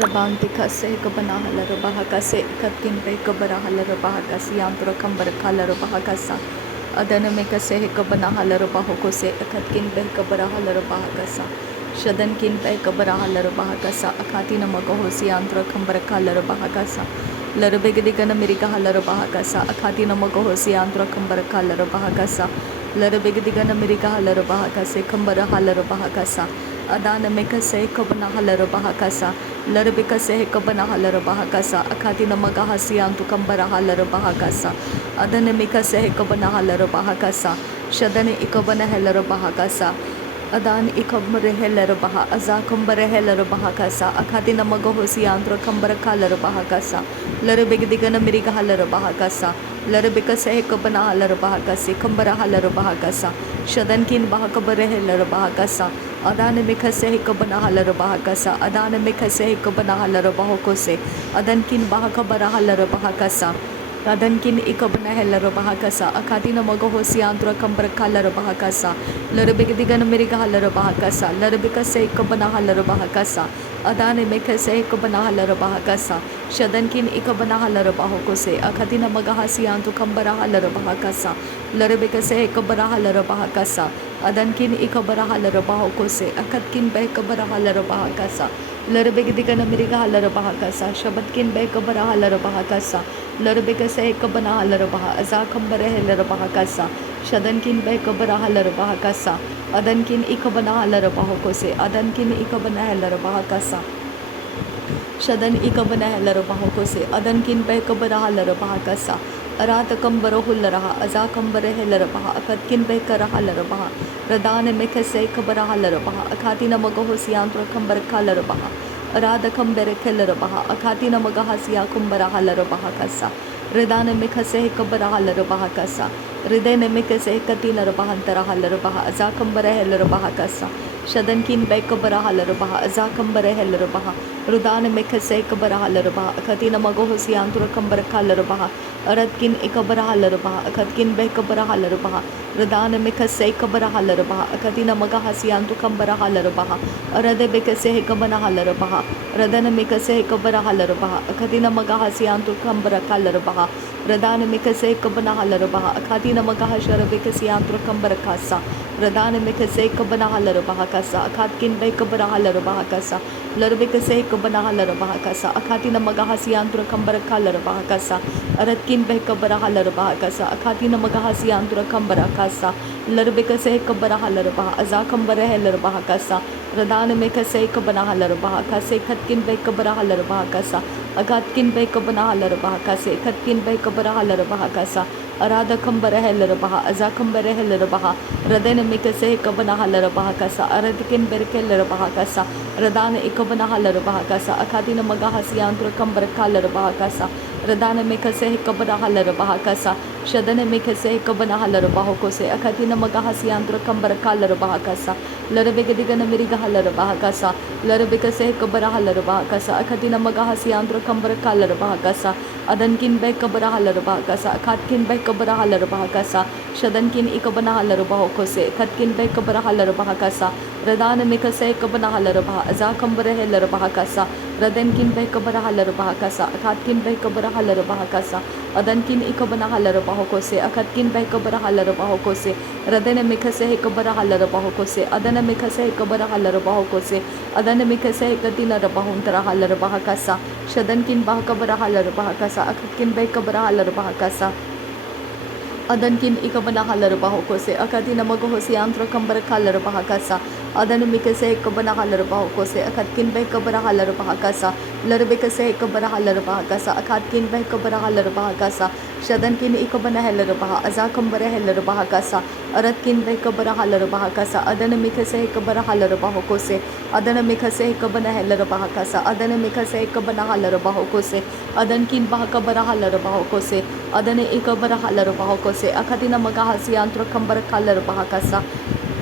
Rabantikase kabanahala bahakase katkin pe kabarahala bahakasi yantra kambar kala bahakasa adanamekase kabanahala bahokose katkin pe kabarahala bahakasa shadankin pe kabarahala bahakasa akatina magahosi yantra kambar kala bahakasa Larabegdigana Mirika Halara Bahakasa akatina magahosi yantra kambar kala bahakasa Larabegdigana Mirika Halara bahakase kambara halara bahakasa Adana Mekase Kabana Halara Bahakasa, Larabikase Kabana Halara Bahakasa, Akatina Magahasian to Kambara Halara Bahakasa, Adana Mikase Kabana Halara Bahakasa, Shadani Ikabana Helara Bahakasa, Adan Ikamare Helara Baha, Azakambare Helara Bahakasa, Akatina Magahosiantra Kambara Kalara Bahakasa, Larabigdigana Mirika Halara Bahakasa, Larabikase Kabana Halara Bahakasi, Kambara Halara Bahakasa, Shadankin Bahakabare Helara Bahakasa, Adana Mikase Kabana Halara Bahakasa, Adana Mikase Kabana Halara Bahokose, Adankin Bahakabara Halara Bahakasa, Adankin Ikabana Helara Bahakasa, Akatina Magahosiantra Kambara Kalara Bahakasa, Larabigdigana Mirika Halara Bahakasa, Larabikase Kabana Halara Bahakasa, Adana Mikase Kabana Halara Bahakasa, Shadankin Ikabana Halara Bahokose, Akatina Magahasiantu Kambara Halara Bahakasa, Larabikase Kabara Halara Bahakasa, Adankin Ikabara Halara Bahokose, Akatkin Bekabara Halara Bahakasa, Larabigdigana Mirika Halara Bahakasa, Shabatkin Bekabara Halara Bahakasa, Larabikase Kabana Halara Baha, Azakambare Helara Bahakasa, Shadankin Bekabara Halara Bahakasa, Adankin Ikabana Halara Bahokose, Adankin Ikabana Helara Bahakasa, Shadan Ikabana Helara Bahokose, Adankin Bekabara Halara Bahakasa, Aratakam Barohularaha, Azakambare Helarabaha, Akatkin Bekara Halarabaha, Radana Mekase Kabara Halarabaha, Akatina Magahosiantra Kambar Kalarabaha, Aradakam Berekelarabaha, Akatina Magahasia Kumbara Halarabaha Kasa, Redana Mikase Kabara Halarabaha Kasa, Redene Mikase Katina Rabahantara Halarabaha, Azakambare Helarabaha Kasa, Shadankin Bekabara Halarabaha, Azakambare Helarabaha, Rudana Mikase Kabara Halarabaha, Akatina Magahosiantra Kambar Kalarabaha, Aratkin Ikabara Halarabaha, Akatkin Bekabara Halarabaha, Radana Mikase Kabara Halarabaha, Akatina Magahasiantu Kambara Halarabaha, Arade Bekase Kabana Halarabaha, Radana Mikase Kabara Halarabaha, Akatina Magahasiantu Kambara Kalarabaha, Radana Mikase Kabana Halarabaha, Akatina Magahashara Bekasiantu Kambara Kasa, Radana Mikase Kabana Halarabaha Kasa, Akatkin Bekabara Halarabaha Kasa, Larbikase Kabana Halarabaha Kasa, Akatina Magahasiantu Kambara Kalarabaha Kasa, Aratkin Bekabara Halarabaha Kasa, Akatina Magahasiantu Kambara Kasa, Larbikase Kabara Halarabaha, Azakambara Helarabaha Kasa, Radana Mikase Kabana Halarabaha Kase, Katkin Bekabara Halarabaha Kasa, Agatkin Bekabana Halarabaha Kase, Katkin Bekabara Halarabaha Kasa, Arada Kambara Helarabaha, Azakambara Helarabaha, Radana Mikase Kabana Halarabaha Kasa, Aradkin Berkelarabaha Kasa, Radana Ikabana Halarabaha Kasa, Akatina Magahasiantra Kambara Kalarabaha Kasa, Radana Mikase Kabana Halarabaha Kasa, Shadana Mikase Kabana Halarabaha Kose, Akatina Magahasiantra Kambara Kalarabaha Kasa, Larabigadigana Miriga Halarabaha Kasa, Larabikase Kabara Halarabaha Kasa, Akatina Magahasiantra Kambara Kalarabaha Kasa, Adankin Bekabara Halarabaha Kasa, Akatkin Bekabara Halarabaha Kasa, Shadankin Ikabana Halarabaha Kose, Katkin Bekabara Halarabaha Kasa, Radana Mikase Kabana Halarabaha, Azakambara Helarabaha Kasa, Radankin Bekabara Halarabaha Kasa, Akatkin Bekabara Halarabaha Kasa, Adankin Ikabana Halarabaha Kose, Akatkin Bekabara Halarabaha Kose, Radana Mikase Kabara Halarabaha Kose, Adana Mikase Kabara Halarabaha Kose, Adana Mikase Katina Rabahuntara Halarabaha Kasa, Shadankin Bahakabara Halarabaha Kasa, Akatkin Bekabara Halarabaha Kasa, Adankin Ikabana Halarabaha Kose, Akatina Magahosiantra Kambara Kalarabaha Kasa, Adana Mikase Kabana Halarabaha Kose, Akatkin Bekabara Halarabaha Kasa, Larbikase Kabara Halarabaha Kasa, Akatkin Bekabara Halarabaha Kasa, Shadankin Ikabana Helarabaha, Azakambara Helarabaha Kasa, Aratkin Bekabara Halarabaha Kasa, Adana Mikase Kabara Halarabaha Kose, Adana Mikase Kabana Helarabaha Kasa, Adana Mikase Kabana Halarabaha Kose, Adankin Bahakabara Halarabaha Kose, Adana Ikabara Halarabaha Kose, Akatina Magahasiantra Kambara Kalarabaha Kasa,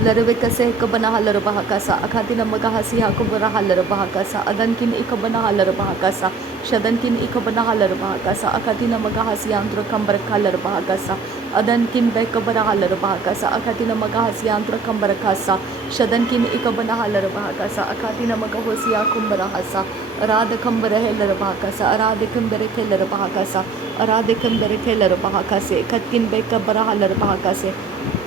Larabikase Kabana Halarabaha Kasa, Akatina Magahasiha Kubara Halarabaha Kasa, Adankin Ikabana Halarabaha Kasa, Shadankin Ikabana Halarabaha Kasa, Akatina Magahasiantra Kambara Kalarabaha Kasa, Adankin Bekabara Halarabaha Kasa, Akatina Magahasiantra Kambara Kasa, Shadankin Ikabana Halarabaha Kasa, Akatina Magahosia Kumbara Hasa, Radhakam Berehela Bahakasa, Aradhakam Berekela Bahakasa, Aradhakam Berekela Bahakase, Katkin Beka Barahala Bahakase,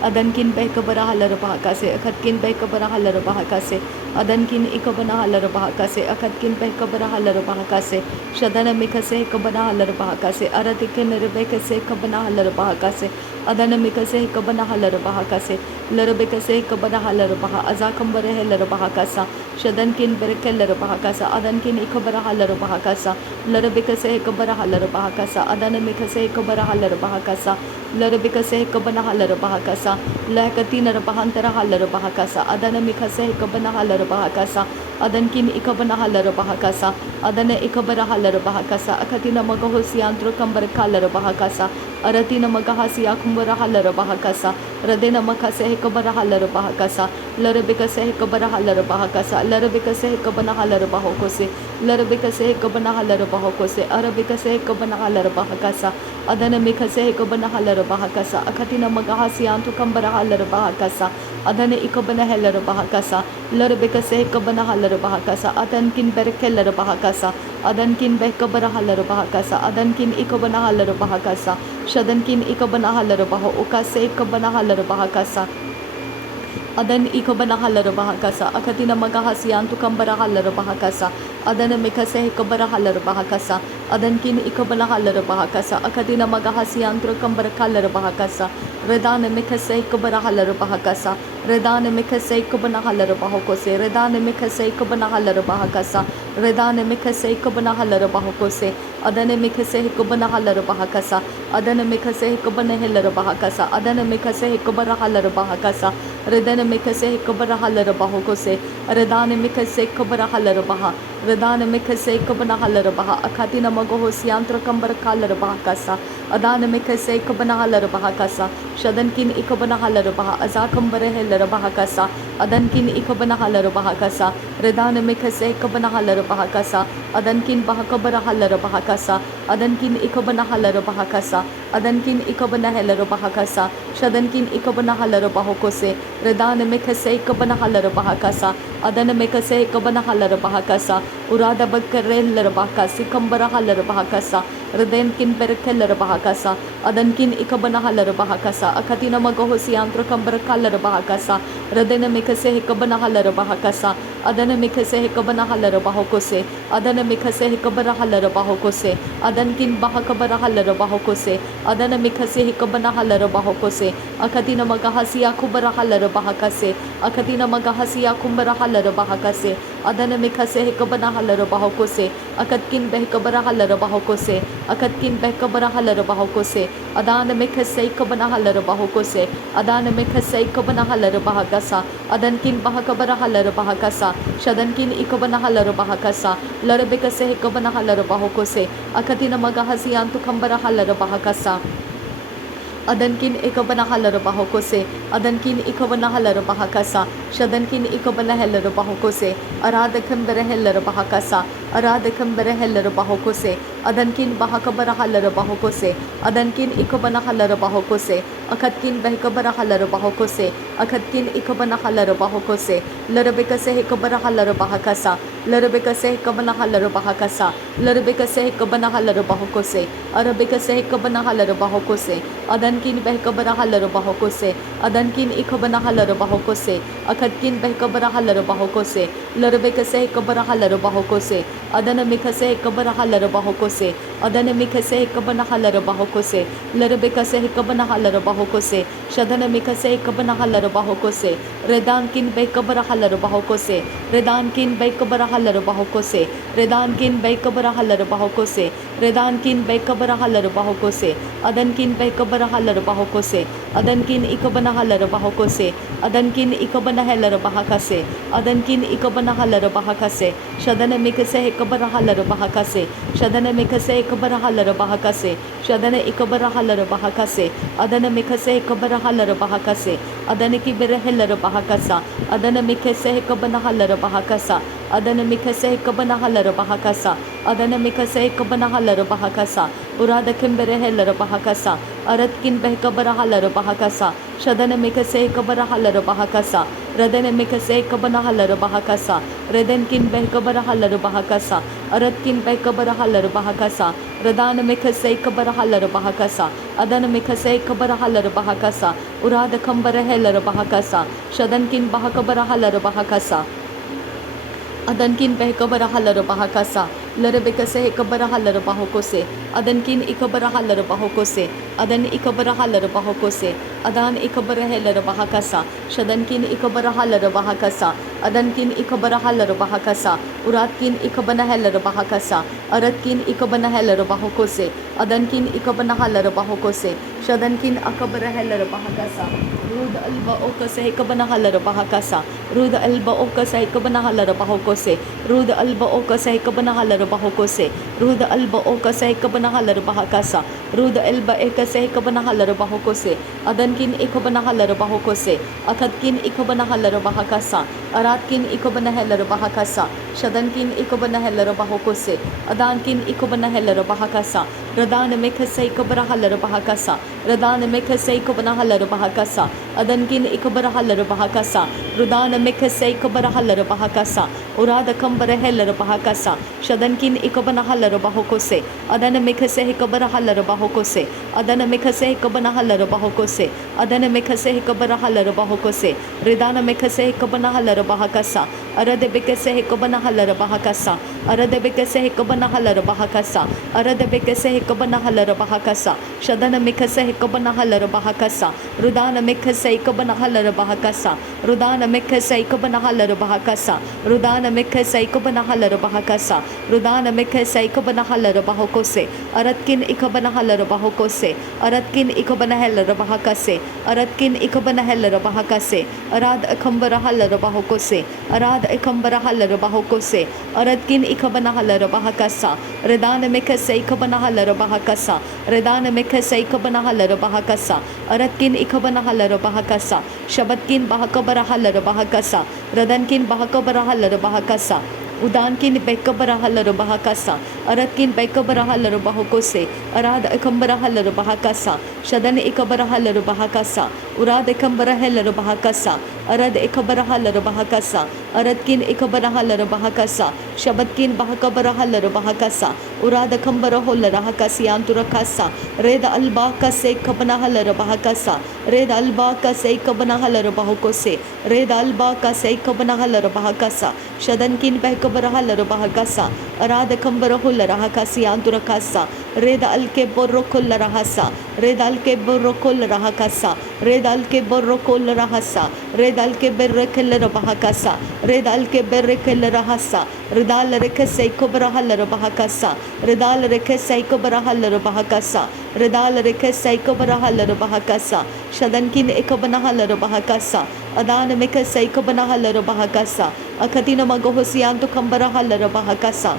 Adankin Beka Barahala Bahakase, Akatkin Beka Barahala Bahakase, Adankin Ikabanahala Bahakase, Akatkin Beka Barahala Bahakase, Shadana Mikase Kabanahala Bahakase, Aratikin Rebekase Kabanahala Bahakase, Adana Mikase Kabanahala Bahakase, Larabekase Kabanahala Baha, Azakam Berehela Bahakasa, Shadankin Berekela Bahakasa, Adankin Ikabarahala Bahakasa, Larabekase Kabarahala Bahakasa, Adana Mikase Kabarahala Bahakasa, Larabekase Kabanahala Bahakasa, Lakatina Bahantara Halar Bahakasa, Adana Mikase Kabanahala Bahakasa, Adankin Ikabanahala Bahakasa, Adana Ikabarahala Bahakasa, Akatina Magahosiantro Kambarkala Bahakasa, Aratina Magahasia Kumbarahala Bahakasa, Radena Makase Kabarahala Bahakasa, Larabekase Kabarahala Bahakasa, Larabekase Kabanahala Bahokose, Larabekase Kabanahala Bahokose, Arabekase Kabanahala Bahakasa, Adana Mikase Kabanahala Bahakasa, Akatina Magahasianto Kambarahala Bahakasa, Adana Ikabanahala Bahakasa, Larabekase Kabanahala Bahakasa, Adankin Berekela Bahakasa, Adankin Bekabarahala Bahakasa, Adankin Ikabanahala Bahakasa, Shadankin Ikabanahala Baho, Ukase Kabanahala Bahakasa, Adan Ikabanahala Bahakasa, Akatina Magahasianto Kambarahala Bahakasa, Adana Mikase Kabarahala Bahakasa, Adankin Ikabanahala Bahakasa, Akatina Magahasiantro Kambarakala Bahakasa, Redana Mikase Kabarahala Bahakasa, Redana Mikase Kabanahala Bahokose, Redana Mikase Kabanahala Bahakasa, Redana Mikase Kabanahala Bahokose, Adana Mikase Kabanahala Bahakasa, Adana Mikase Kabanahela Bahakasa, Adana Mikase Kabarahala Bahakasa, Redana Mikase Kabarahala Bahokose, Redana Mikase Kabarahala Baha, Redana Mikase Kabanahala Baha, Akatina Magohosiantra Kambarakala Bahakasa, Adana Mikase Kabanahala Bahakasa, Shadankin Ikabanahala Baha, Azakam Barehela Bahakasa, Adankin Ikabanahala Bahakasa, Redana Mikase Kabanahala Bahakasa, Adankin Bahakabarahala Bahakasa, Adankin Ikabanahala Bahakasa, Adankin Ikabanahala Bahakasa, Shadankin Ikabanahala Bahokose, Redana Mikase Kabanahala Bahakasa, Adana Mikase Kabanahala Bahakasa, Urada Bakarela Bahakasi, Kambarahala Bahakasa, Redenkin Berekela Bahakasa, Adankin Ikabanahala Bahakasa, Akatina Magahosiantro Kambarakala Bahakasa, Redena Mikase Kabanahala Bahakasa, Adana Mikase Kabanahala Bahokose, Adana Mikase Kabarahala Bahokose, Adankin Bahakabarahala Bahokose, Adana Mikase Kabanahala Bahokose, Akatina Magahasia Kubarahala Bahakase, Akatina Magahasia Kumbarahala Bahakase, Adana Mikase Kabanahala Bahokose, Akatkin Behkabarahala Bahokose, Akatkin Behkabarahala Bahokose, Adana Mikase Kabanahala Bahokose, Adana Mikase Kabanahala Bahakasa, Adankin Bahakabarahala Bahakasa, Shadankin Ikabanahala Bahakasa, Larabekase Kabanahala Bahokose, Akatina Magahasianto Kambarahala Bahakasa, Adankin Ikabanahala Bahokose, Adankin Ikabanahala Bahakasa, Shadankin Ikabanahala Bahokose, Aradakam Berehela Bahakasa, Aradakam Berehela Bahokose, Adankin Bahakabarahala Bahokose, Adankin Ikabanahala Bahokose, Akatkin Behkabarahala Bahokose, Akatkin Ikabanahala Bahokose, Larabekase Kabarahala Bahakasa, Larabekase Kabanahala Bahakasa, Larabekase Kabanahala Bahokose, Arabekase Kabanahala Bahokose, Adankin Behkabarahala Bahokose, Adankin Ikabanahala Bahokose, Akatkin Behkabarahala Bahokose, Larabekase Kabarahala Bahokose, Adana Mikase Kabarahala Bahokose, Adana Mikase Kabanahala Bahokose, Larabekase Kabanahala Bahokose, Shadana Mikase Kabanahala Bahokose, Redankin Behkabarahala Bahokose, Redankin Behkabarahala Bahokose, Redankin Behkabarahala Bahokose, Redankin Behkabarahala Bahokose, Adankin Behkabarahala Bahokose, Adankin Ikabanahala Bahokose, Adankin Ikabanahala Bahakase, Adankin Ikabanahala Bahakase, Shadana Mikase Kabarahala Bahakase, Shadana Mikase Kabarahala Bahakase, Shadana Ikabarahala Bahakase, Adana Mikase Kabarahala Bahakase, Adaniki Berehela Bahakasa, Adana Mikase Kabanahala Bahakasa, Adana Mikase Kabanahala Bahakasa, Adana Mikase Kabanahala Bahakasa, Urada Kimberehela Bahakasa, Aratkin Behkabarahala Bahakasa, Shadana Mikase Kabarahala Bahakasa, Radene Mikase Kabanahalar Bahakasa, Redenkin Behkabarahalar Bahakasa, Aratkin Behkabarahalar Bahakasa, Radana Mikase Kabarahalar Bahakasa, Adana Mikase Kabarahalar Bahakasa, Urada Kambarahelar Bahakasa, Shadankin Bahakabarahalar Bahakasa, Adankin Behkabarahalar Bahakasa, Larabekase Kabarahalar Bahokose, Adankin Ikabarahalar Bahokose, Adan Ikabarahalar Bahokose, Adan Ikabarahalar Bahakasa, Shadankin Ikabarahalar Bahakasa, Adankin Ikabarahalar Bahakasa, Uratkin Ikabanahalar Bahakasa, Aratkin Ikabanahalar Bahokose, Adankin Ikabanahalar Bahokose, Shadankin Akabarahalar Bahakasa, Rud Alba Okase Kabanahalar Bahakasa, Rud Alba Okase Kabanahalar Bahokose, Rud Alba Okase Kabanahalar Bahokose, Rud Alba Okase Kabanahalar Bahakasa, Rud Alba Ekase Kabanahalar Bahokose, Adankin Ikabanahalar Bahokose, Akatkin Ikabanahalar Bahakasa, Aratkin Ikabanahalar Bahakasa, Shadankin Ikabanahalar Bahokose, Adankin Ikabanahalar Bahakasa, Radana Mekase Kabarahalar Bahakasa, Radana Mekase Kabanahalar Bahakasa, Adankin Ikabarahalar Bahakasa, Rudana Mekase Kabarahalar Bahakasa, Urada Kambarahalar Bahakasa, Shadankin Ikabanahalar Bahokose, Adana Mekase Kabarahalar Bahokose, Adana Mekase Kabanahalar Bahokose, Adana Mekase Kabarahalar Bahokose, Redana Mekase Kabanahalar Bahakasa, Arade Bekase Kabanahalar Bahakasa, Arade Bekase Kabanahalar Bahakasa, Arade Bekase Kabanahalar Bahakasa, Shadana Mekase Kabanahalar Bahakasa, Rudana Mekase Kabanahalar Bahakasa, Rudana Mekase Kabanahalar Bahakasa, Rudana Mekase Kabanahalar Bahakasa, Rudana Mekase Kabanahalar Bahokose, Aratkin Ikabanahalar Bahokose, Aratkin Ikabanahalar Bahakase, Aratkin Ikabanahalar Bahakase, Arad Akambarahalar Bahokose, Arad Akambarahalar Bahokose, Aratkin Ikabanahalar Bahakasa, Redana Mekase Kabanahalar Bahakasa, Redana Mekase Kabanahalar Bahakasa, Aratkin Ikabanahalar Bahakasa, Shabatkin Bahakabarahalar Bahakasa, Radankin Bahakabarahalar Bahakasa, Udankin Bekabarahalar Bahakasa, Aratkin Bekabarahalar Bahokose, Arad Akambarahalar Bahakasa, Shadan Ikabarahalar Bahakasa, Urad Akambarahalar Bahakasa, Arad Ikabarahalar Bahakasa, Aratkin Ikabarahalar Bahakasa, Shabatkin Bahakabarahalar Bahakasa, Urad Akambarahalar Hakasianturakasa, Reda Alba Kase Kabanahalar Bahakasa, Reda Alba Kase Kabanahalar Bahokose, Reda Alba Kase Kabanahalar Bahakasa, Shadankin Bekabarahalar Bahakasa, Arada Kambarahular Hakasianturakasa, Reda Alke Borokul Rahasa, Reda Alke Borokul Rahakasa, Reda Alke Borokul Rahasa, Reda Alke Berrekel Bahakasa, Reda Alke Berrekel Rahasa, Redal Rekase Kobarahalar Bahakasa, Redal Rekase Kobarahalar Bahakasa, Redal Rekase Kobarahalar Bahakasa, Shadankin Ekabanahalar Bahakasa, Adana Mekase Kabanahalar Bahakasa, Akatina Magohosianto Kambarahalar Bahakasa,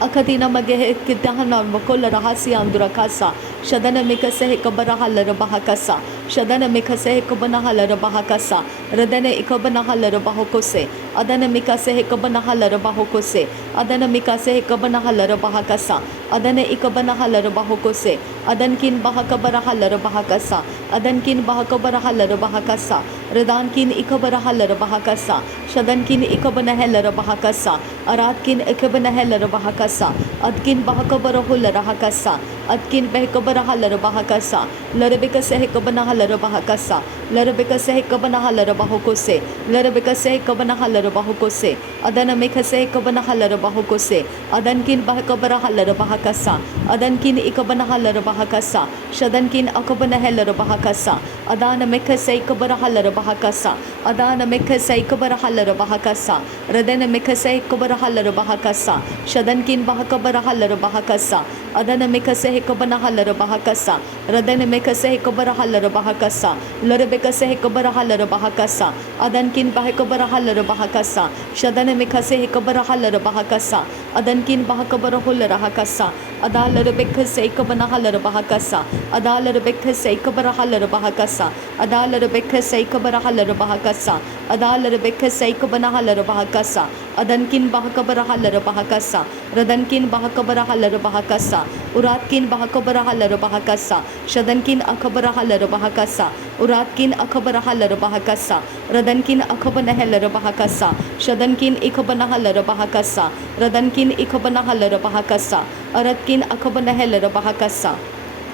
Akatina Magehe Kitahana Makola Rahasi Andurakasa, Shadana Mikase Kabarahalar Bahakasa, Shadana Mikase Kabanahalar Bahakasa, Radana Ikabanahalar Bahokose, Adana Mikase Kabanahalar Bahokose, Adana Mikase Kabanahalar Bahakasa, Adana Ikabanahalar Bahokose, Adankin Bahakabarahalar Bahakasa, Adankin Bahakabarahalar Bahakasa, Radankin Ikabarahalar Bahakasa, Shadankin Ikabanahalar Bahakasa, Aratkin Ikabanahalar Bahakasa, Adkin Bahakabarahular Hakasa, Adkin Behkabarahalar Bahakasa, Larabika Sehekabanahalar Bahakasa, Larabika Sehekabanahalar Bahokose, Larabika Sehekabanahalar Bahokose, Adana Mikase Kabanahalar Bahokose, Adankin Bahakabarahalar Bahakasa, Adankin Ikabanahalar Bahakasa, Shadankin Akabanahalar Bahakasa, Adana Mikase Kabarahalar Bahakasa, Adana Mikase Kabarahalar Bahakasa, Radana Mikase Kabarahalar Bahakasa, Shadankin Bahakabarahalar Bahakasa, Adana Mikase Kabanahalar Bahakasa, Radana Mikase Kabarahalar Bahakasa, Larabekase Kabarahalar Bahakasa, Adankin Bahakabarahalar Bahakasa, Shadana Mikase Kabarahalar Bahakasa, Adankin Bahakabarahular Hakasa, Adalarabekase Kabanahalar Bahakasa, Adalarabekase Kabarahalar Bahakasa, Adalarabekase Kabarahalar Bahakasa, Adalarabekase Kabanahalar Bahakasa, Adankin Bahakabarahalar Bahakasa, Radankin Bahakabarahalar Bahakasa, bahakasa, uratkin bahakabarahalar bahakasa, shadankin akabarahalar bahakasa, uratkin akabarahalar bahakasa, radankin akabanahalar bahakasa, shadankin ikabanahalar bahakasa, radankin ikabanahalar bahakasa, aratkin akabanahalar bahakasa।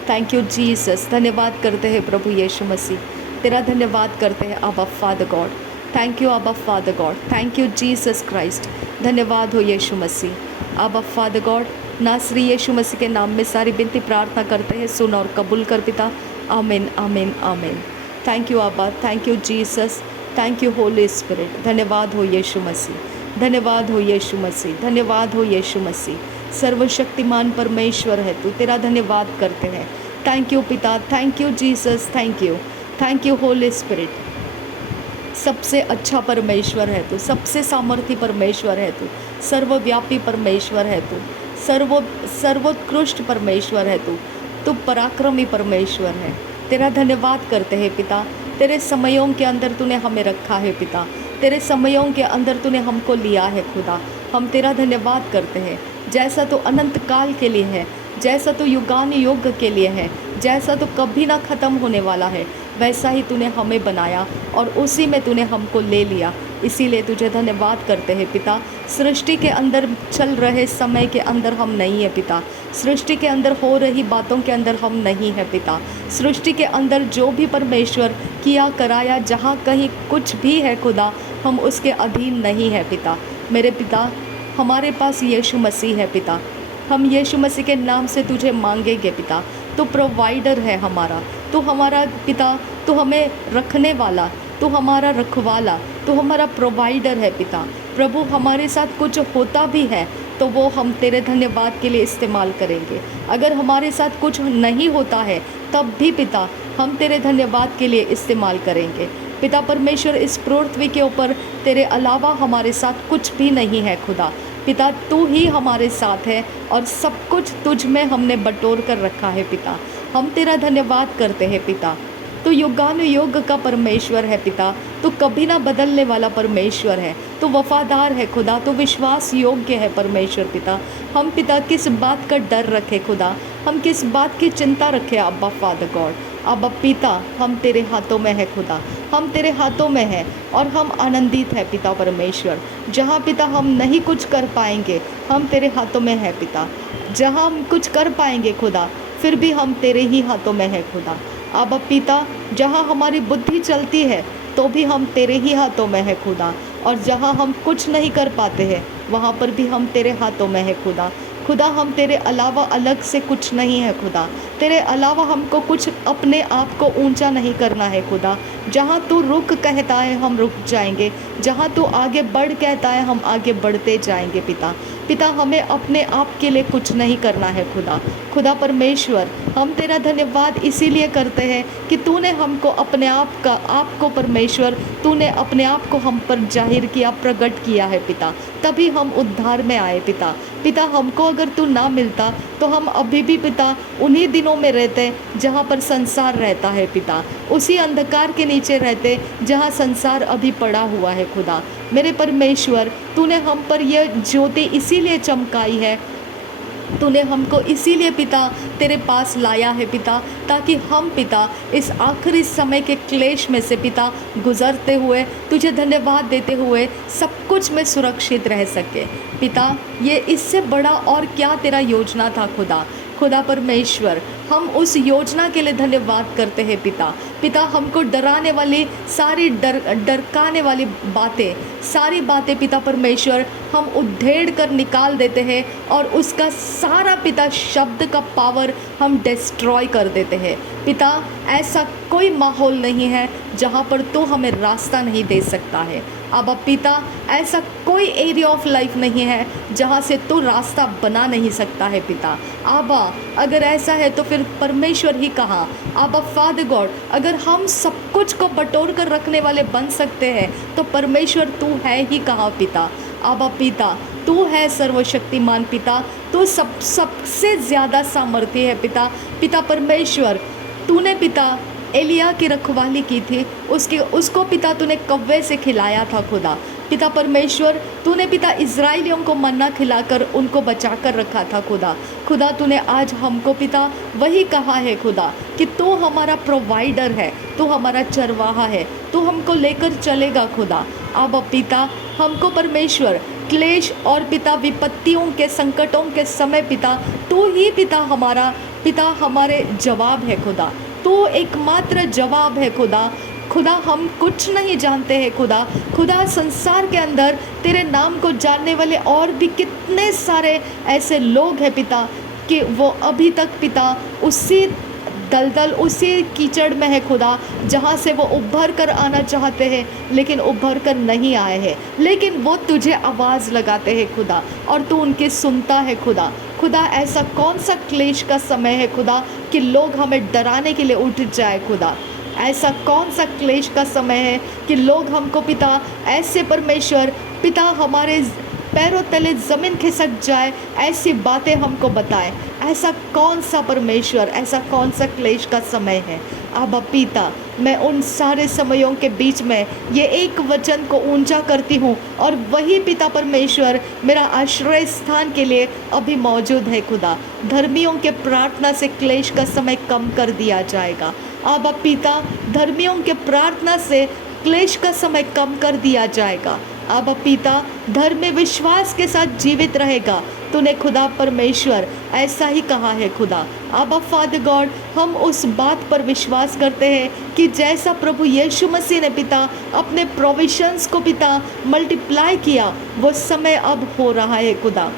Thank you Jesus, धन्यवाद करते हैं प्रभु यीशु मसीह, तेरा धन्यवाद करते हैं आबा father God. Thank you आबा father God, thank you Jesus Christ, धन्यवाद हो यीशु मसीह। आबा फादर गॉड, नासरी यीशु मसीह के नाम में सारी विनती प्रार्थना करते हैं, सुन और कबूल कर पिता। आमीन आमीन आमीन। थैंक यू आबा, thank you Jesus, thank you Holy spirit. धन्यवाद हो यीशु मसीह, धन्यवाद हो यीशु मसीह, धन्यवाद हो यीशु मसीह। सर्वशक्तिमान परमेश्वर है तू, तेरा धन्यवाद करते हैं। थैंक यू पिता, thank you Jesus, thank you Holy spirit. सबसे अच्छा परमेश्वर है तू, सबसे सामर्थी परमेश्वर है तू, सर्वव्यापी परमेश्वर है तू, सर्वोत्कृष्ट परमेश्वर है तू पराक्रमी परमेश्वर है। तेरा धन्यवाद करते हैं पिता, तेरे समयों के अंदर तूने हमें रखा है पिता, तेरे समयों के अंदर तूने हमको लिया है खुदा। हम तेरा धन्यवाद करते हैं, जैसा तो अनंत काल के लिए है, जैसा तो युगान युग के लिए है, जैसा तो कभी ना ख़त्म होने वाला है, वैसा ही तूने हमें बनाया और उसी में तूने हमको ले लिया। इसीलिए तुझे धन्यवाद करते हैं पिता। सृष्टि के अंदर चल रहे समय के अंदर हम नहीं है पिता, सृष्टि के अंदर हो रही बातों के अंदर हम नहीं है पिता। सृष्टि के अंदर जो भी परमेश्वर किया कराया, जहाँ कहीं कुछ भी है खुदा, हम उसके अधीन नहीं है पिता। मेरे पिता, हमारे पास यीशु मसीह है पिता, हम यीशु मसीह के नाम से तुझे मांगेंगे पिता। तू प्रोवाइडर है हमारा, तू हमारा पिता, तू हमें रखने वाला, तू हमारा रखवाला, तू हमारा प्रोवाइडर है पिता। प्रभु, हमारे साथ कुछ होता भी है तो वो हम तेरे धन्यवाद के लिए इस्तेमाल करेंगे। अगर हमारे साथ कुछ नहीं होता है तब भी पिता हम तेरे धन्यवाद के लिए इस्तेमाल करेंगे। पिता परमेश्वर, इस पृथ्वी के ऊपर तेरे अलावा हमारे साथ कुछ भी नहीं है खुदा। पिता, तू ही हमारे साथ है और सब कुछ तुझ में हमने बटोर कर रखा है पिता। हम तेरा धन्यवाद करते हैं पिता। तू युगानुयुग का परमेश्वर है पिता, तू कभी ना बदलने वाला परमेश्वर है, तू वफादार है खुदा, तू विश्वास योग्य है परमेश्वर पिता। हम पिता किस बात का डर रखे खुदा, हम किस बात की चिंता रखें अब्बा फादर गॉड। अब्बा पिता, हम तेरे हाथों में है खुदा, हम तेरे हाथों में हैं और हम आनंदित है पिता परमेश्वर। जहाँ पिता हम नहीं कुछ कर पाएंगे, हम तेरे हाथों में है पिता। जहाँ हम कुछ कर पाएंगे खुदा, फिर भी हम तेरे ही हाथों में है खुदा। अब पिता, जहाँ हमारी बुद्धि चलती है तो भी हम तेरे ही हाथों में है खुदा, और जहाँ हम कुछ नहीं कर पाते हैं वहाँ पर भी हम तेरे हाथों में है खुदा। खुदा, हम तेरे अलावा अलग से कुछ नहीं है खुदा, तेरे अलावा हमको कुछ अपने आप को ऊंचा नहीं करना है खुदा। जहाँ तू रुक कहता है हम रुक जाएंगे, जहाँ तू आगे बढ़ कहता है हम आगे बढ़ते जाएंगे पिता। पिता, हमें अपने आप के लिए कुछ नहीं करना है खुदा। खुदा परमेश्वर, हम तेरा धन्यवाद इसीलिए करते हैं कि तूने हमको अपने आप को परमेश्वर, तूने अपने आप को हम पर जाहिर किया, प्रकट किया है पिता, तभी हम उद्धार में आए पिता। पिता, हमको अगर तू ना मिलता तो हम अभी भी पिता उन्हीं दिनों में रहते जहाँ पर संसार रहता है पिता, उसी अंधकार के नीचे रहते जहाँ संसार अभी पड़ा हुआ है खुदा। मेरे परमेश्वर, तूने हम पर यह ज्योति इसीलिए चमकाई है, तूने हमको इसीलिए पिता तेरे पास लाया है पिता, ताकि हम पिता इस आखिरी समय के क्लेश में से पिता गुजरते हुए, तुझे धन्यवाद देते हुए सब कुछ में सुरक्षित रह सके पिता। ये इससे बड़ा और क्या तेरा योजना था खुदा। खुदा परमेश्वर, हम उस योजना के लिए धन्यवाद करते हैं पिता। पिता, हमको डराने वाली सारी डरकाने वाली बातें, सारी बातें पिता परमेश्वर हम उधेड़ कर निकाल देते हैं और उसका सारा पिता शब्द का पावर हम डिस्ट्रॉय कर देते हैं पिता। ऐसा कोई माहौल नहीं है जहाँ पर तू हमें रास्ता नहीं दे सकता है। अब पिता, ऐसा कोई एरिया ऑफ लाइफ नहीं है जहाँ से तू रास्ता बना नहीं सकता है पिता। आबा, अगर ऐसा है तो फिर परमेश्वर ही कहाँ। आबा फादर गॉड, अगर हम सब कुछ को बटोर कर रखने वाले बन सकते हैं तो परमेश्वर तू है ही कहाँ पिता। आबा पिता, तू है सर्वशक्तिमान पिता, तू सबसे ज़्यादा सामर्थ्य है पिता। पिता परमेश्वर, तूने पिता एलिया की रखवाली की थी, उसको पिता तूने कव्वे से खिलाया था खुदा। पिता परमेश्वर, तूने पिता इज़राइलियों को मन्ना खिलाकर उनको बचा कर रखा था खुदा। खुदा तूने आज हमको पिता वही कहा है खुदा कि तू हमारा प्रोवाइडर है, तू हमारा चरवाहा है, तू हमको लेकर चलेगा खुदा। अब पिता हमको परमेश्वर क्लेश और पिता विपत्तियों के संकटों के समय पिता तू ही पिता हमारे जवाब है खुदा। तू एकमात्र जवाब है खुदा। खुदा हम कुछ नहीं जानते हैं खुदा। खुदा संसार के अंदर तेरे नाम को जानने वाले और भी कितने सारे ऐसे लोग हैं पिता कि वो अभी तक पिता उसी दलदल उसी कीचड़ में है खुदा, जहाँ से वो उभर कर आना चाहते हैं लेकिन उभर कर नहीं आए हैं। लेकिन वो तुझे आवाज़ लगाते हैं खुदा और तू उनकी सुनता है खुदा। खुदा ऐसा कौन सा क्लेश का समय है खुदा कि लोग हमें डराने के लिए उठ जाए खुदा। ऐसा कौन सा क्लेश का समय है कि लोग हमको पिता ऐसे परमेश्वर पिता हमारे पैरों तले ज़मीन खिसक जाए, ऐसी बातें हमको बताए। ऐसा कौन सा परमेश्वर, ऐसा कौन सा क्लेश का समय है। अब पिता मैं उन सारे समयों के बीच में ये एक वचन को ऊंचा करती हूँ और वही पिता परमेश्वर मेरा आश्रय स्थान के लिए अभी मौजूद है खुदा। धर्मियों के प्रार्थना से क्लेश का समय कम कर दिया जाएगा। अब पिता धर्मियों के प्रार्थना से क्लेश का समय कम कर दिया जाएगा। अब पिता धर्म में विश्वास के साथ जीवित रहेगा। तूने खुदा परमेश्वर ऐसा ही कहा है खुदा। अब फादर गॉड हम उस बात पर विश्वास करते हैं कि जैसा प्रभु यीशु मसीह ने पिता अपने प्रोविजंस को पिता मल्टीप्लाई किया, वो समय अब हो रहा है खुदा।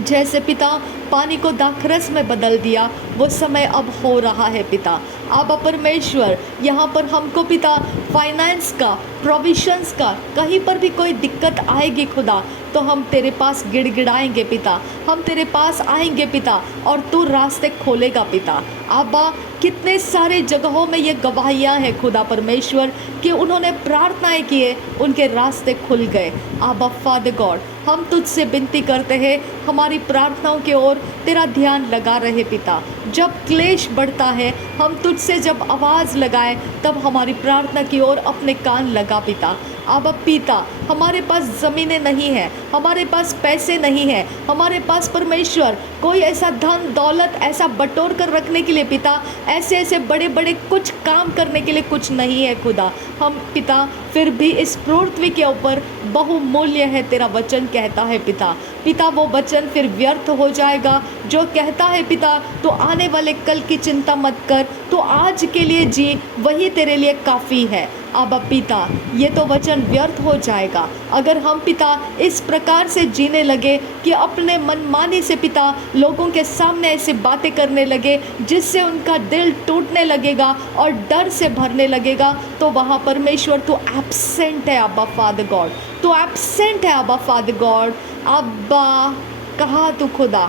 जैसे पिता पानी को दाखरस में बदल दिया, वो समय अब हो रहा है पिता। अब परमेश्वर यहाँ पर हमको पिता फाइनेंस का, प्रोविजंस का कहीं पर भी कोई दिक्कत आएगी खुदा तो हम तेरे पास गिड़गिड़ाएंगे पिता, हम तेरे पास आएंगे पिता और तू रास्ते खोलेगा पिता। आबा कितने सारे जगहों में ये गवाहियाँ हैं खुदा परमेश्वर कि उन्होंने प्रार्थनाएं किए, उनके रास्ते खुल गए। आबा फादर गॉड हम तुझसे विनती करते हैं, हमारी प्रार्थनाओं की ओर तेरा ध्यान लगा रहे पिता। जब क्लेश बढ़ता है हम तुझसे जब आवाज़ लगाएं तब हमारी प्रार्थना की ओर अपने कान लगा पिता। अब पिता हमारे पास ज़मीनें नहीं हैं, हमारे पास पैसे नहीं हैं, हमारे पास परमेश्वर कोई ऐसा धन दौलत ऐसा बटोर कर रखने के लिए पिता ऐसे ऐसे बड़े बड़े कुछ काम करने के लिए कुछ नहीं है खुदा। हम पिता फिर भी इस पृथ्वी के ऊपर बहुमूल्य है तेरा वचन कहता है पिता। पिता वो वचन फिर व्यर्थ हो जाएगा जो कहता है पिता तो आने वाले कल की चिंता मत कर, तो आज के लिए जी वही तेरे लिए काफ़ी है। अब पिता ये तो वचन व्यर्थ हो जाएगा अगर हम पिता इस प्रकार से जीने लगे कि अपने मनमानी से पिता लोगों के सामने ऐसी बातें करने लगे जिससे उनका दिल टूटने लगेगा और डर से भरने लगेगा, तो वहाँ परमेश्वर तू एब्सेंट है अब्बा फादर गॉड, तू एब्सेंट है अब्बा फादर गॉड। अब्बा कहा तू खुदा,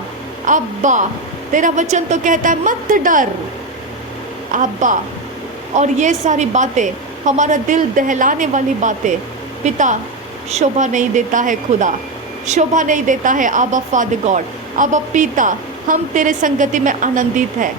अब्बा तेरा वचन तो कहता है मत डर अब्बा। और ये सारी बातें हमारा दिल दहलाने वाली बातें पिता शोभा नहीं देता है खुदा, शोभा नहीं देता है आबा फादर गॉड। आबा पिता हम तेरे संगति में आनंदित है,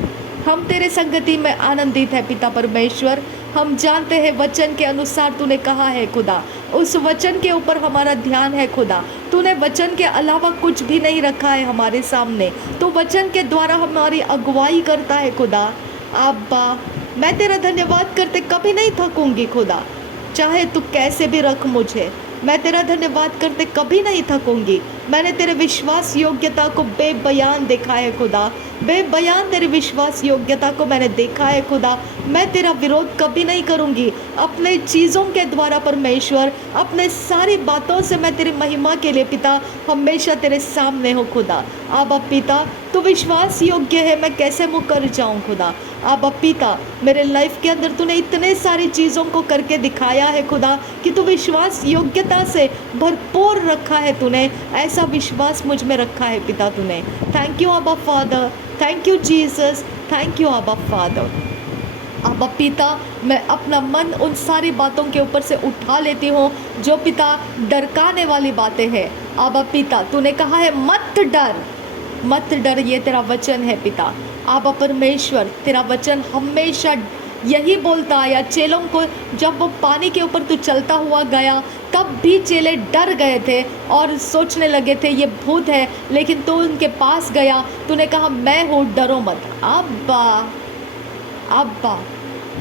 हम तेरे संगति में आनंदित है पिता परमेश्वर। हम जानते हैं वचन के अनुसार तूने कहा है खुदा, उस वचन के ऊपर हमारा ध्यान है खुदा। तूने वचन के अलावा कुछ भी नहीं रखा है हमारे सामने, तो वचन के द्वारा हमारी अगुवाई करता है खुदा। अब्बा मैं तेरा धन्यवाद करते कभी नहीं थकूंगी खुदा, चाहे तू कैसे भी रख मुझे, मैं तेरा धन्यवाद करते कभी नहीं थकूंगी। मैंने तेरे विश्वास योग्यता को बेबयान देखा है खुदा, बेबयान तेरे विश्वास योग्यता को मैंने देखा है खुदा। मैं तेरा विरोध कभी नहीं करूंगी अपने चीज़ों के द्वारा परमेश्वर, अपने सारी बातों से मैं तेरी महिमा के लिए पिता हमेशा तेरे सामने हो खुदा। आबा पिता तू विश्वास योग्य है, मैं कैसे मुकर जाऊं खुदा। आबा पिता मेरे लाइफ के अंदर तूने इतने सारी चीज़ों को करके दिखाया है खुदा कि तू विश्वास योग्यता से भरपूर रखा है, तूने ऐसा विश्वास मुझ में रखा है पिता तूने। थैंक यू आबा father, thank you Jesus, thank you आबा फादर। आबा पिता मैं अपना मन उन सारी बातों के ऊपर से उठा लेती हूँ जो पिता डरकाने वाली बातें हैं। आबा पिता तूने कहा है मत डर, मत डर, ये तेरा वचन है पिता। आबा परमेश्वर तेरा वचन हमेशा यही बोलता आया चेलों को। जब वो पानी के ऊपर तू चलता हुआ गया तब भी चेले डर गए थे और सोचने लगे थे ये भूत है, लेकिन तू उनके पास गया, तूने कहा मैं हूँ, डरो मत। अब्बा अब्बा,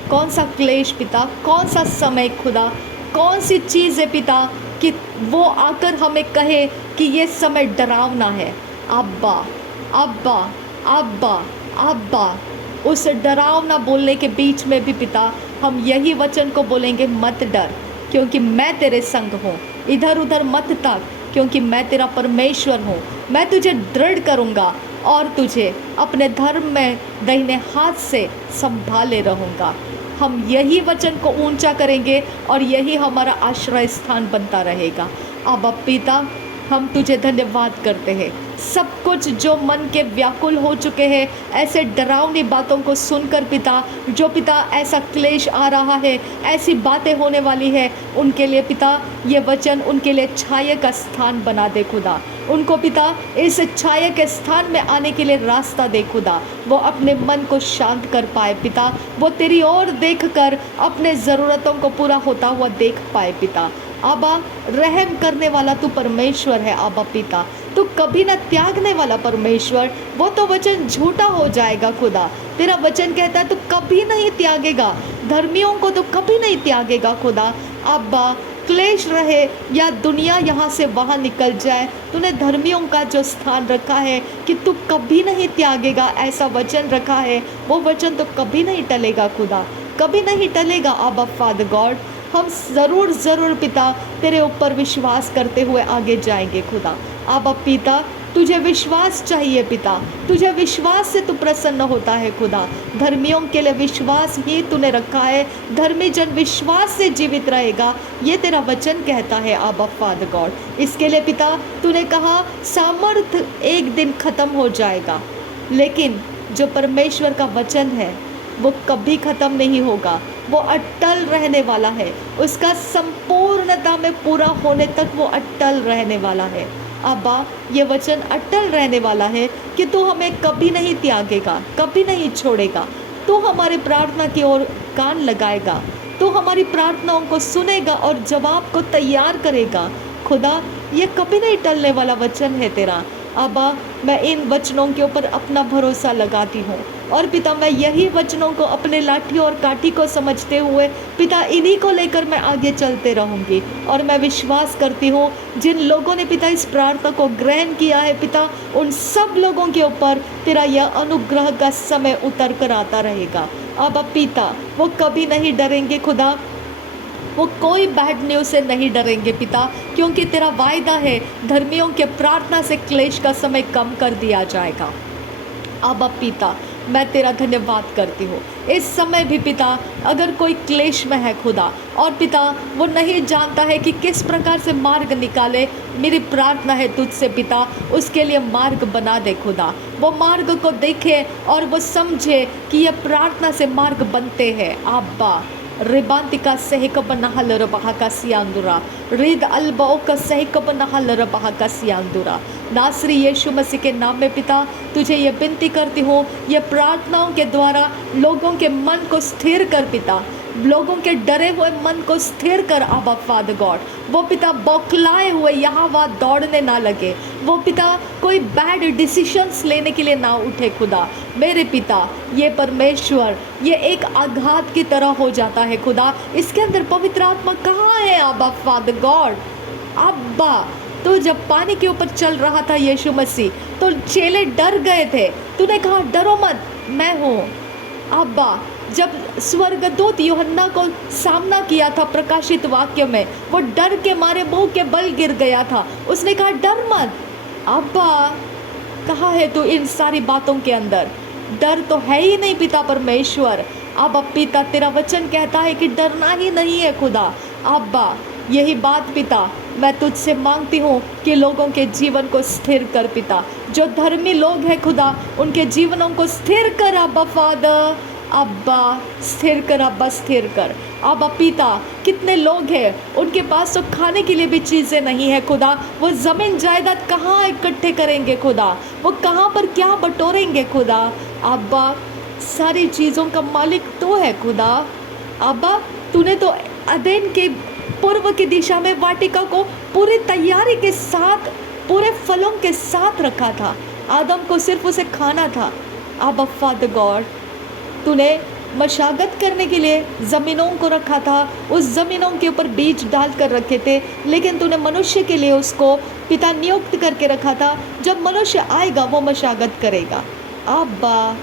कौन सा क्लेश पिता, कौन सा समय खुदा, कौन सी चीज़ है पिता कि वो आकर हमें कहे कि ये समय डरावना है। अब्बा अब्बा अब्बा अब्बा, उस डरावना बोलने के बीच में भी पिता हम यही वचन को बोलेंगे, मत डर क्योंकि मैं तेरे संग हूँ। इधर उधर मत ताक क्योंकि मैं तेरा परमेश्वर हूँ। मैं तुझे दृढ़ करूँगा और तुझे अपने धर्म में दाहिने हाथ से संभाले रहूँगा। हम यही वचन को ऊंचा करेंगे और यही हमारा आश्रय स्थान बनता रहेगा। अब पिता हम तुझे धन्यवाद करते हैं। सब कुछ जो मन के व्याकुल हो चुके हैं ऐसे डरावनी बातों को सुनकर पिता, जो पिता ऐसा क्लेश आ रहा है, ऐसी बातें होने वाली है, उनके लिए पिता ये वचन उनके लिए छाया का स्थान बना दे खुदा। उनको पिता इस छाया के स्थान में आने के लिए रास्ता दे खुदा। वो अपने मन को शांत कर पाए पिता, वो तेरी ओर देखकर अपने ज़रूरतों को पूरा होता हुआ देख पाए पिता। आबा रहम करने वाला तू परमेश्वर है। आबा पिता तू कभी ना त्यागने वाला परमेश्वर, वो तो वचन झूठा हो जाएगा खुदा। तेरा वचन कहता है तू कभी नहीं त्यागेगा, धर्मियों को तो कभी नहीं त्यागेगा खुदा। अब्बा क्लेश रहे या दुनिया यहाँ से वहाँ निकल जाए, तूने धर्मियों का जो स्थान रखा है कि तू कभी नहीं त्यागेगा, ऐसा वचन रखा है, वो वचन तो कभी नहीं टलेगा खुदा, कभी नहीं टलेगा। आबा फादर गॉड, हम ज़रूर पिता तेरे ऊपर विश्वास करते हुए आगे जाएंगे खुदा। आबा पिता तुझे विश्वास चाहिए पिता, तुझे विश्वास से तू प्रसन्न होता है खुदा। धर्मियों के लिए विश्वास ही तूने रखा है, धर्मी जन विश्वास से जीवित रहेगा, ये तेरा वचन कहता है। आबा फादर गॉड, इसके लिए पिता तूने कहा सामर्थ एक दिन ख़त्म हो जाएगा, लेकिन जो परमेश्वर का वचन है वो कभी ख़त्म नहीं होगा, वो अटल रहने वाला है, उसका संपूर्णता में पूरा होने तक वो अटल रहने वाला है। अब्बा ये वचन अटल रहने वाला है कि तू हमें कभी नहीं त्यागेगा, कभी नहीं छोड़ेगा। तू हमारे प्रार्थना की ओर कान लगाएगा, तू हमारी प्रार्थनाओं को सुनेगा और जवाब को तैयार करेगा खुदा। ये कभी नहीं टलने वाला वचन है तेरा। अब्बा मैं इन वचनों के ऊपर अपना भरोसा लगाती हूँ और पिता मैं यही वचनों को अपने लाठी और काठी को समझते हुए पिता इन्हीं को लेकर मैं आगे चलते रहूँगी। और मैं विश्वास करती हूँ जिन लोगों ने पिता इस प्रार्थना को ग्रहण किया है पिता, उन सब लोगों के ऊपर तेरा यह अनुग्रह का समय उतर कर आता रहेगा। अब पिता वो कभी नहीं डरेंगे खुदा, वो कोई बैड न्यूज़ से नहीं डरेंगे पिता, क्योंकि तेरा वायदा है धर्मियों के प्रार्थना से क्लेश का समय कम कर दिया जाएगा। अब पिता मैं तेरा धन्यवाद करती हूँ इस समय भी पिता, अगर कोई क्लेश में है खुदा और पिता वो नहीं जानता है कि किस प्रकार से मार्ग निकाले, मेरी प्रार्थना है तुझसे पिता उसके लिए मार्ग बना दे खुदा। वो मार्ग को देखे और वो समझे कि ये प्रार्थना से मार्ग बनते हैं। अब्बा रिबांतिका सहकब नहल रबाह का सियांदुरा रिद अलबाओ का सहकब नहल रबाह का सियांदुरा। नासरी यीशु मसीह के नाम में पिता तुझे ये विनती करती हूँ, ये प्रार्थनाओं के द्वारा लोगों के मन को स्थिर कर पिता, लोगों के डरे हुए मन को स्थिर कर। आबा फादर गॉड वो पिता बौखलाए हुए यहाँ वहाँ दौड़ने ना लगे, वो पिता कोई बैड डिसीशंस लेने के लिए ना उठे खुदा। मेरे पिता ये परमेश्वर ये एक आघात की तरह हो जाता है खुदा, इसके अंदर पवित्र आत्मा कहाँ है। आबा फादर गॉड, अब्बा तो जब पानी के ऊपर चल रहा था यीशु मसीह तो चेले डर गए थे, तूने कहा डरो मत मैं हूँ। अब्बा जब स्वर्गदूत यूहन्ना को सामना किया था प्रकाशित वाक्य में, वो डर के मारे मुंह के बल गिर गया था, उसने कहा डर मत। अब्बा कहाँ है तू इन सारी बातों के अंदर? डर तो है ही नहीं पिता परमेश्वर। अब पिता तेरा वचन कहता है कि डरना ही नहीं है खुदा। अब्बा यही बात पिता मैं तुझसे मांगती हूँ कि लोगों के जीवन को स्थिर कर पिता, जो धर्मी लोग हैं खुदा उनके जीवनों को स्थिर कर। अब्बा फादर, अब्बा स्थिर कर, अब्बा स्थिर कर। अब्बा पिता कितने लोग हैं उनके पास तो खाने के लिए भी चीज़ें नहीं है खुदा, वो ज़मीन जायदाद कहाँ इकट्ठे करेंगे खुदा, वो कहाँ पर क्या बटोरेंगे खुदा। अब्बा सारी चीज़ों का मालिक तू है खुदा। अब्बा, तूने तो अदेन के पूर्व की दिशा में वाटिका को पूरी तैयारी के साथ, पूरे फलों के साथ रखा था। आदम को सिर्फ उसे खाना था। अब्बा फादर गॉड, तूने मशागत करने के लिए ज़मीनों को रखा था, उस ज़मीनों के ऊपर बीज डाल कर रखे थे, लेकिन तूने मनुष्य के लिए उसको पिता नियुक्त करके रखा था। जब मनुष्य आएगा वो मशागत करेगा। अब्बा,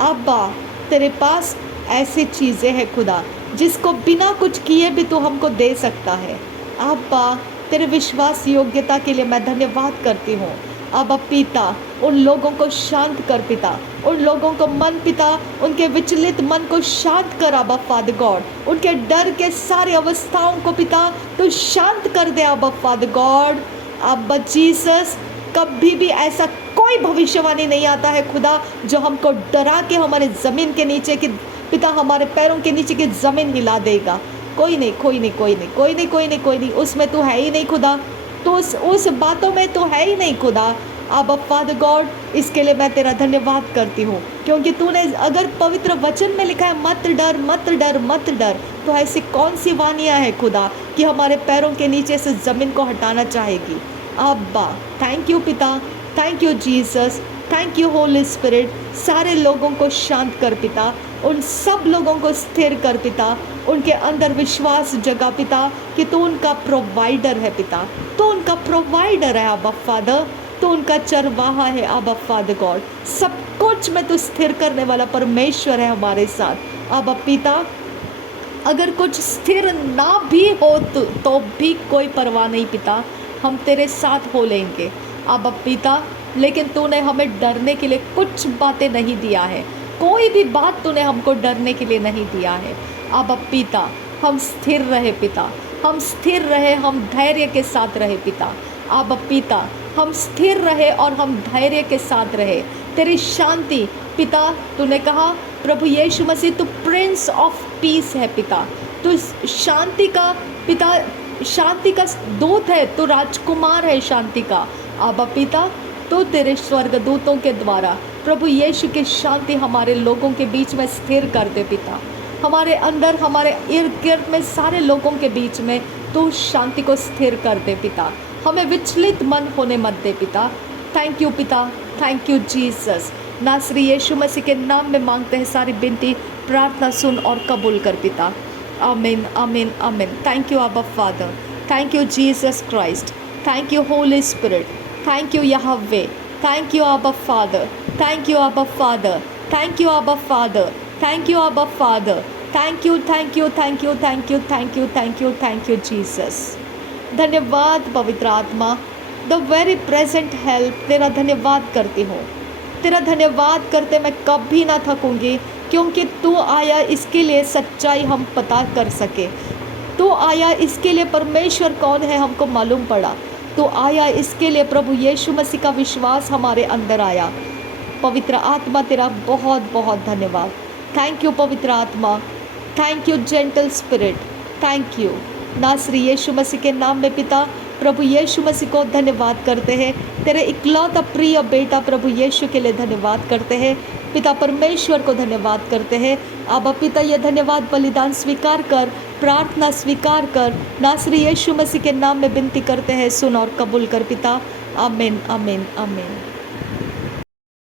अब्बा, तेरे पास ऐसी चीज़ें हैं खुदा जिसको बिना कुछ किए भी तू हमको दे सकता है। अब्बा, तेरे विश्वास योग्यता के लिए मैं धन्यवाद करती हूँ। अब्बा पिता, उन लोगों को शांत कर पिता, उन लोगों को मन पिता, उनके विचलित मन को शांत कर अब्बा फादर गॉड, उनके डर के सारे अवस्थाओं को पिता तो शांत कर दे अब्बा फादर गॉड। अब्बा जीसस, कभी भी ऐसा कोई भविष्यवाणी नहीं आता है खुदा जो हमको डरा के हमारे ज़मीन के नीचे की पिता, हमारे पैरों के नीचे की ज़मीन हिला देगा। कोई नहीं, कोई नहीं, कोई नहीं, कोई नहीं, कोई नहीं, कोई नहीं, उसमें तो है ही नहीं खुदा, तो उस बातों में तो है ही नहीं खुदा। अब फादर गॉड, इसके लिए मैं तेरा धन्यवाद करती हूँ, क्योंकि तूने अगर पवित्र वचन में लिखा है मत डर, मत डर, मत डर, तो ऐसी कौन सी वानियाँ है खुदा कि हमारे पैरों के नीचे से ज़मीन को हटाना चाहेगी। अब्बा, थैंक यू पिता, thank you Jesus, thank you Holy spirit. सारे लोगों को शांत कर पिता, उन सब लोगों को स्थिर कर पिता, उनके अंदर विश्वास जगा पिता कि तू उनका प्रोवाइडर है पिता, तो उनका प्रोवाइडर है अब्बा फादर, तो उनका चरवाहा है अब्बा फादर गॉड। सब कुछ में तो स्थिर करने वाला परमेश्वर है हमारे साथ। अब्बा पिता, अगर कुछ स्थिर ना भी हो तो भी कोई परवाह नहीं पिता, हम तेरे साथ हो लेंगे अब्बा पिता। लेकिन तूने हमें डरने के लिए कुछ बातें नहीं दिया है, कोई भी बात तूने हमको डरने के लिए नहीं दिया है अब्बा पिता। हम स्थिर रहे पिता, हम स्थिर रहे, हम धैर्य के साथ रहे पिता। अब्बा पिता, हम स्थिर रहे और हम धैर्य के साथ रहे। तेरी शांति पिता, तूने कहा प्रभु यीशु मसीह तू प्रिंस ऑफ पीस है पिता, तू शांति का पिता, शांति का दूत है, तू राजकुमार है शांति का। अब्बा पिता, तो तेरे स्वर्गदूतों के द्वारा प्रभु यीशु की शांति हमारे लोगों के बीच में स्थिर कर दे पिता, हमारे अंदर, हमारे इर्द गिर्द में सारे लोगों के बीच में तू शांति को स्थिर कर दे पिता, हमें विचलित मन होने मत दे पिता। थैंक यू पिता, थैंक यू जीसस। नासरी यीशु मसीह के नाम में मांगते हैं सारी विनती, प्रार्थना सुन और कबूल कर पिता। आमीन, आमीन, आमीन। थैंक यू अब्बा father, thank you Jesus Christ, thank you Holy Spirit, thank you यहोवे, थैंक यू अब्बा फादर, थैंक यू अब्बा फादर, थैंक यू अब्बा फादर, थैंक यू अब्बा father, thank you, thank you, thank you, thank you, thank you, thank you, thank you Jesus. धन्यवाद पवित्र आत्मा, the very present help, तेरा धन्यवाद करती हूँ। तेरा धन्यवाद करते मैं कभी ना थकूँगी, क्योंकि तू आया इसके लिए सच्चाई हम पता कर सके। तू आया इसके लिए परमेश्वर कौन है हमको मालूम पड़ा। तू आया इसके लिए प्रभु यीशु मसीह का विश्वास हमारे अंदर आया। पवित्र आत्मा तेरा बहुत बहुत धन्यवाद। थैंक यू पवित्र आत्मा, thank you gentle spirit, thank you. नासरी यीशु मसीह के नाम में पिता, प्रभु यीशु मसीह को धन्यवाद करते हैं। तेरे इकलौता प्रिय बेटा प्रभु यीशु के लिए धन्यवाद करते हैं पिता, परमेश्वर को धन्यवाद करते हैं। अब पिता ये धन्यवाद बलिदान स्वीकार कर, प्रार्थना स्वीकार कर, नासरी यीशु मसीह के नाम में विनती करते हैं, सुन और कबूल कर पिता। आमीन, आमीन, आमीन।